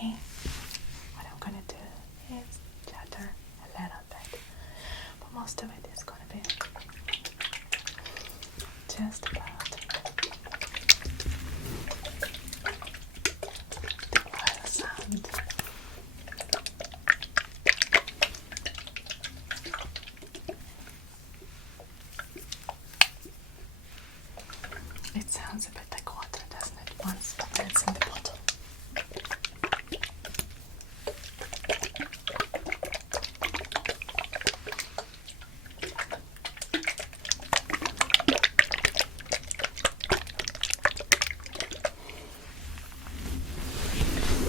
today what I'm gonna do is chatter a little bit, but most of it is gonna be just about the oil sound. It sounds a bit like water, doesn't it, once it's in the bottle.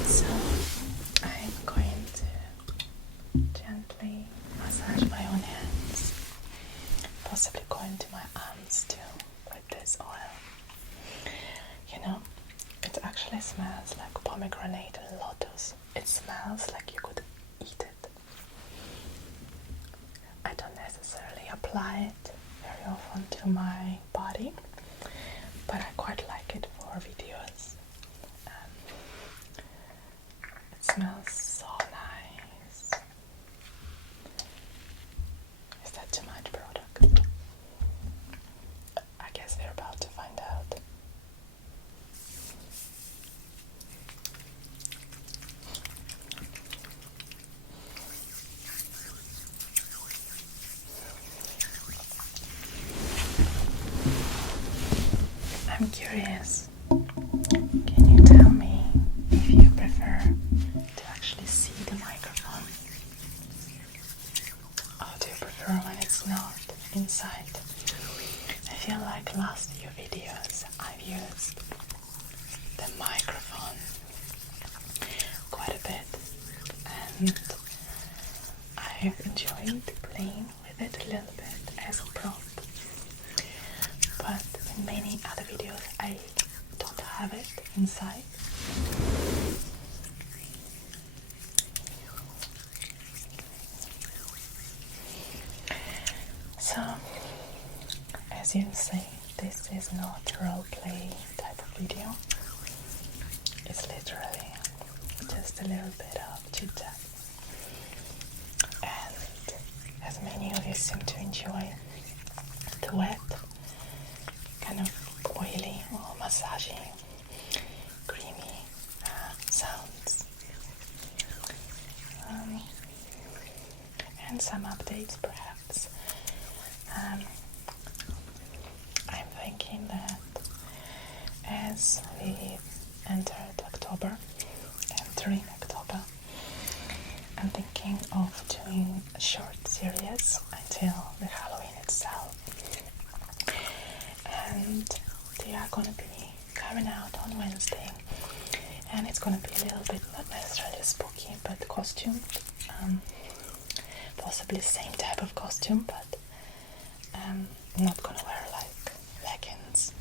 So I'm going to gently massage my own hands, possibly going to my arms too with this oil. You know, it actually smells like pomegranate and lotus. It smells like you could eat it. I don't necessarily apply it very often to my body, but I quite like it for videos. It smells so nice. Is that too much product? I guess we're about to find out. I'm curious. Can you tell me if you prefer to actually see the microphone? Or do you prefer when it's not inside? I feel like last few videos I've used the microphone quite a bit, and I've enjoyed playing with it a little bit as a prop. But in many other videos I don't have it inside. So, as you see, this is not a roleplay type of video. It's literally just a little bit of chit chat. And as many of you seem to enjoy the wet, kind of oily or massaging, creamy sounds, and some updates perhaps. I'm thinking that as we entering October, I'm thinking of doing a short series until the Halloween itself. And they are going to be coming out on Wednesday, and it's going to be a little bit, not necessarily spooky, but costumed. Possibly the same type of costume, but I'm not going to wear like leggings,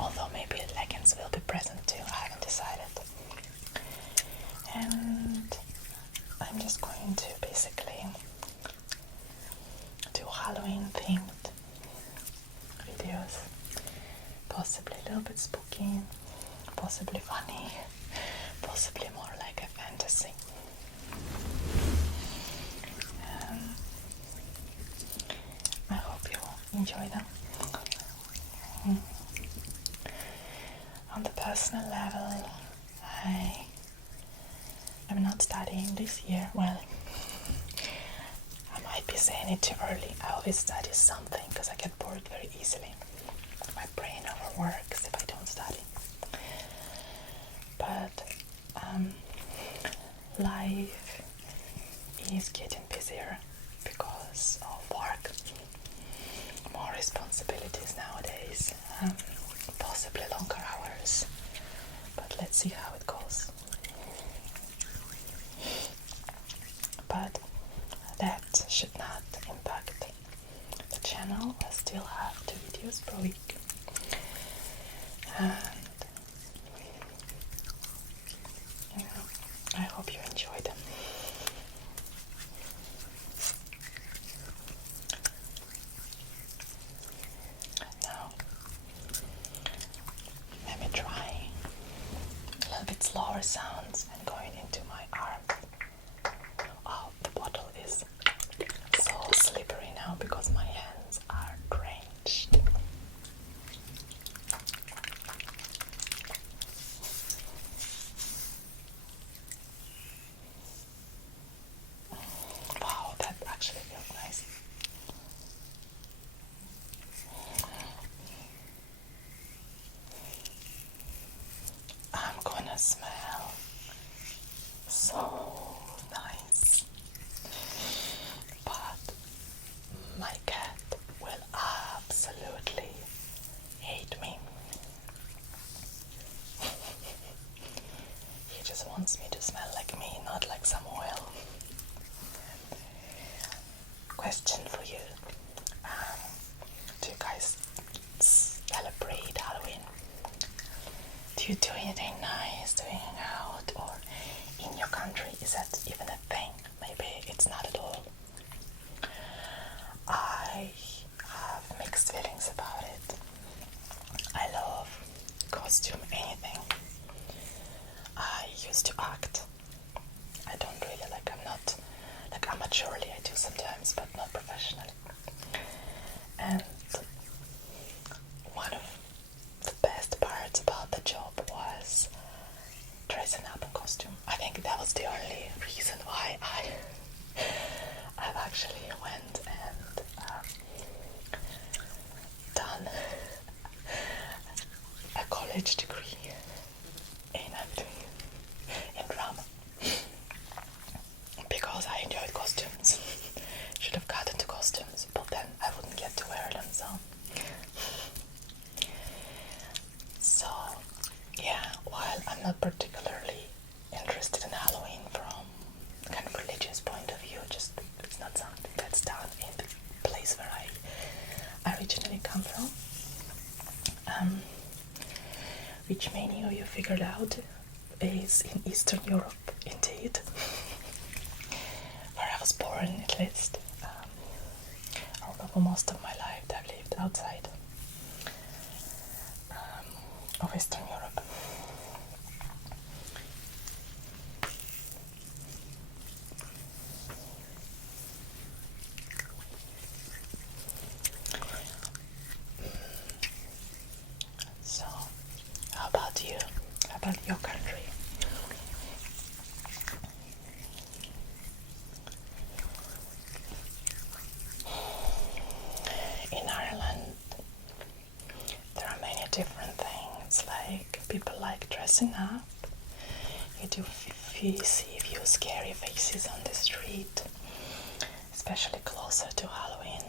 although maybe leggings will be present too, I haven't decided. And I'm just going to basically do Halloween themed videos, possibly a little bit spooky, possibly funny, possibly more like a fantasy. I hope you enjoy them. On the personal level, I'm not studying this year. Well, I might be saying it too early. I always study something because I get bored very easily. My brain overworks if I don't study. But life is getting busier because of work, more responsibilities nowadays, possibly longer hours, but let's see how it goes. But that should not impact the channel. I still have 2 videos per week, and I hope you enjoy them. Now, let me try a little bit slower sounds and going gonna smell so nice. But my cat will absolutely hate me. He just wants me to smell like me, not like some oil. Question for you. Do you guys celebrate Halloween? Do you do anything nice, do you hang out, or in your country, is that even a thing? Maybe it's not at all. I have mixed feelings about it. I love costume, anything. I used to act. I don't really I'm not, amateurly I do sometimes, but not professionally. And one of the best parts about the job was dressing up in costume. I think that was the only reason why I've actually went and done a college degree in acting, in drama, because I enjoyed costumes. Should have got into costumes, but then I wouldn't get to wear them, so yeah, while I'm not particularly interested in Halloween from a kind of religious point of view, just it's not something that's done in the place where I originally come from, which many of you figured out is in Eastern Europe, indeed, where I was born at least. Although for most of my life I've lived outside of Eastern Europe. So, how about you? How about your country? In Ireland, there are many different things, like people like dressing up. You do see a few scary faces on the street, especially closer to Halloween.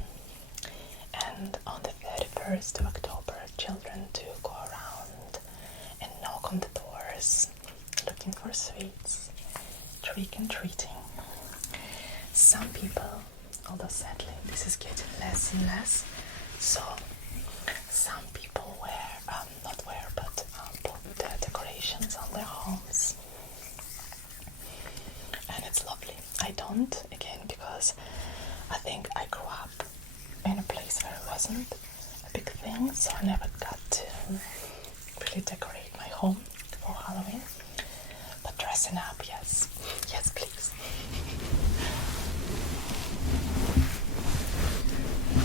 And on the 31st of October, children do go around and knock on the doors looking for sweets, trick-and-treating. Some people, although sadly this is getting less and less, so some people put their decorations on their homes, and it's lovely. I don't, again, because I think I grew up in a place where it wasn't a big thing, so I never got to really decorate my home for Halloween. But dressing up, yes, please.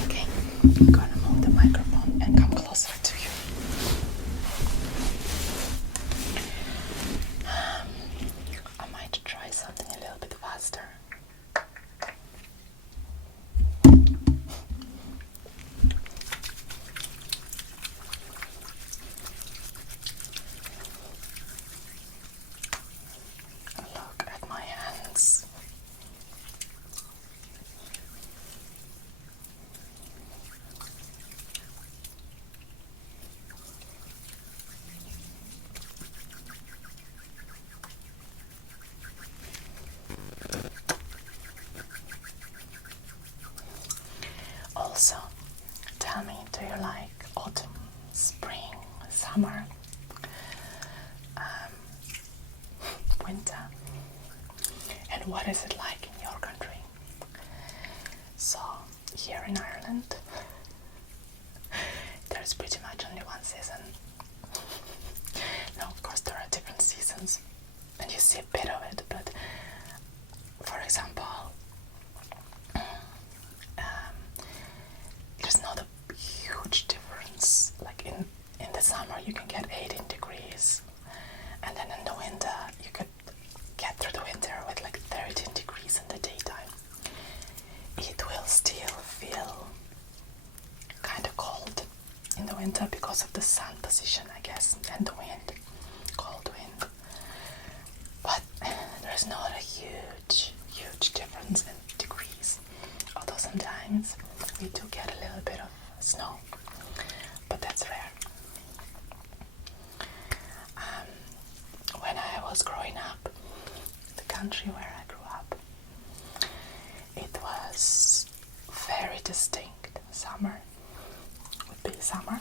Okay, I'm gonna move the microphone and come closer to you. I might try something a little bit faster. Look at my hands. Also, tell me, do you like autumn, spring, summer, winter? And what is it like in your country? So, here in Ireland, there's pretty much only one season. No, of course there are different seasons, and you see a bit of it, but for example, there's not a huge difference. Like in the summer you can get 18 degrees, and then in the winter you could get through the winter with like 13 degrees in the daytime. It will still feel kind of cold in the winter because of the sun position, I guess, and the wind, cold wind. there's not a huge difference in degrees, although sometimes we do get a little bit of snow, but that's rare. When I was growing up, the country where I grew up, it was very distinct. Summer would be summer,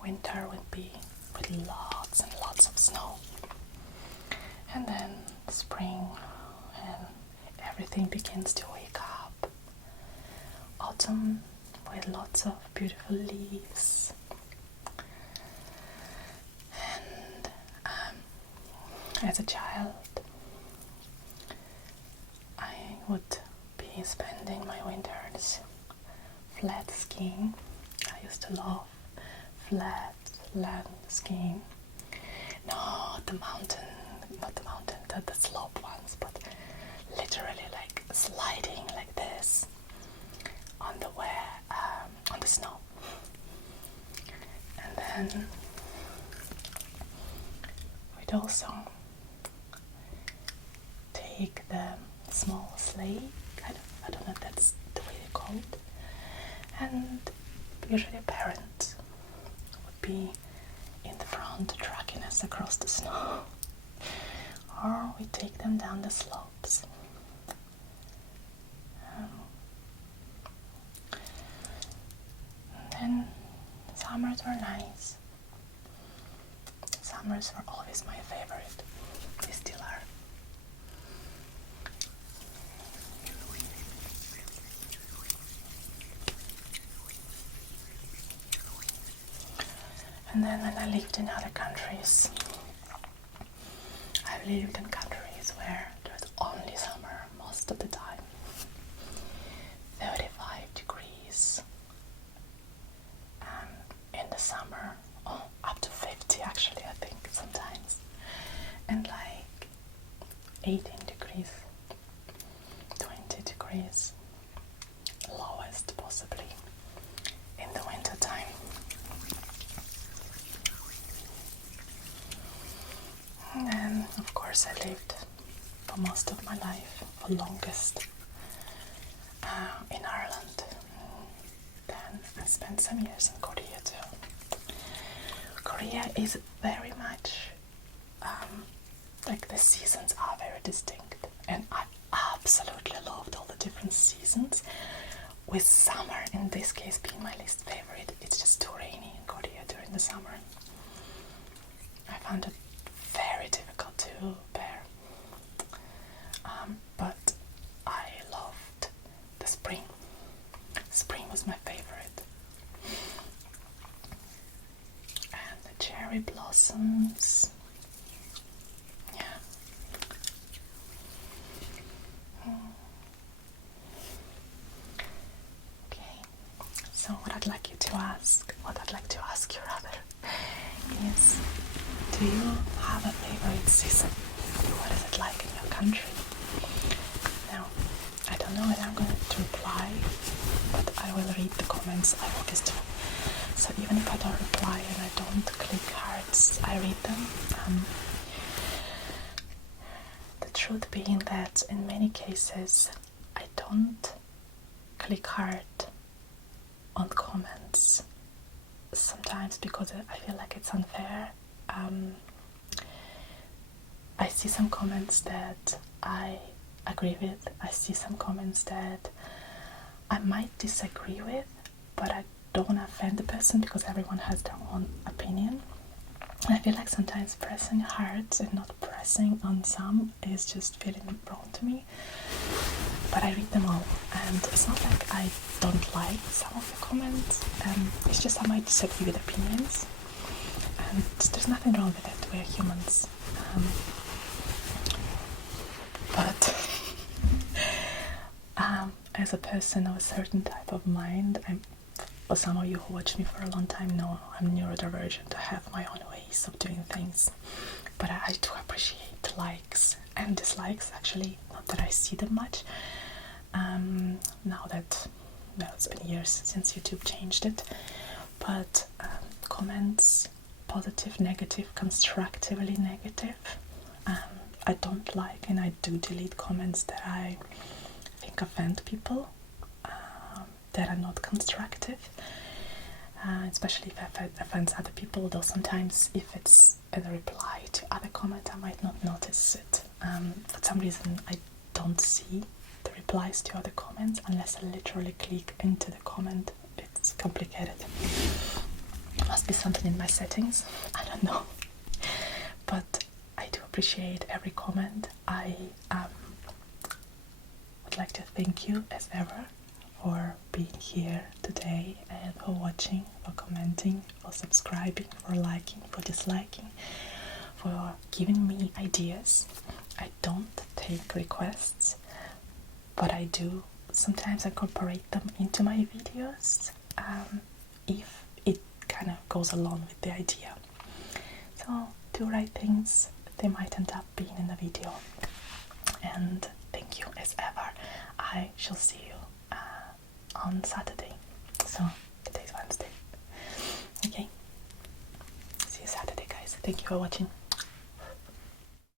winter would be with lots and lots of snow, and then spring and everything begins to wake up. Autumn with lots of beautiful leaves. And as a child, I would be spending my winters flat skiing. I used to love flat land skiing. Not the slope ones, but literally like sliding like this on the snow. And then we'd also take the small sleigh, I don't know if that's the way they call it, and usually parents would be in the front dragging us across the snow, or we take them down the slopes. And then summers were nice. Summers were always my favorite. They still are. And then when I lived in other countries, I've lived in countries where there's only summer most of the time. 35 degrees. In the summer, up to 50 actually, I think, sometimes. And like 18 degrees, 20 degrees, lowest possibly in the winter time. And then, of course, I lived for most of my life, for longest, in Ireland. Then I spent some years in Korea too. Korea is very much, like the seasons are very distinct, and I absolutely loved all the different seasons, with summer in this case being my least favorite. It's just too rainy in Korea during the summer. I found it very difficult to bear, but I loved the spring. Spring was my favorite, and the cherry blossoms. Yeah. Okay, so what I'd like to ask you rather, is, do you have a favorite season? What is it like in your country? Now, I don't know if I'm going to reply, but I will read the comments. I always do. So even if I don't reply and I don't click hearts, I read them. The truth being that in many cases I don't click heart on comments. Sometimes because I feel like it's unfair. I see some comments that I agree with. I see some comments that I might disagree with, but I don't want to offend the person because everyone has their own opinion. And I feel like sometimes pressing hearts and not pressing on some is just feeling wrong to me. But I read them all, and it's not like I don't like some of the comments. It's just I might disagree with opinions, and there's nothing wrong with it. We're humans. But as a person of a certain type of mind, for some of you who watch me for a long time know I'm neurodivergent. I have my own ways of doing things, but I do appreciate likes and dislikes, actually, not that I see them much. Now that, well, it's been years since YouTube changed it, but comments, positive, negative, constructively negative, I don't like, and I do delete comments that I think offend people, that are not constructive, especially if it offends other people, though sometimes if it's a reply to other comment I might not notice it. For some reason I don't see the replies to other comments unless I literally click into the comment. It's complicated. It must be something in my settings, I don't know. But I do appreciate every comment. I would like to thank you as ever for being here today, and for watching, for commenting, for subscribing, for liking, for disliking, for giving me ideas. I don't take requests, but I do sometimes incorporate them into my videos, if it kind of goes along with the idea. So do right things, they might end up being in the video. And thank you as ever. I shall see you on Saturday. So today's Wednesday. Okay. See you Saturday, guys. Thank you for watching.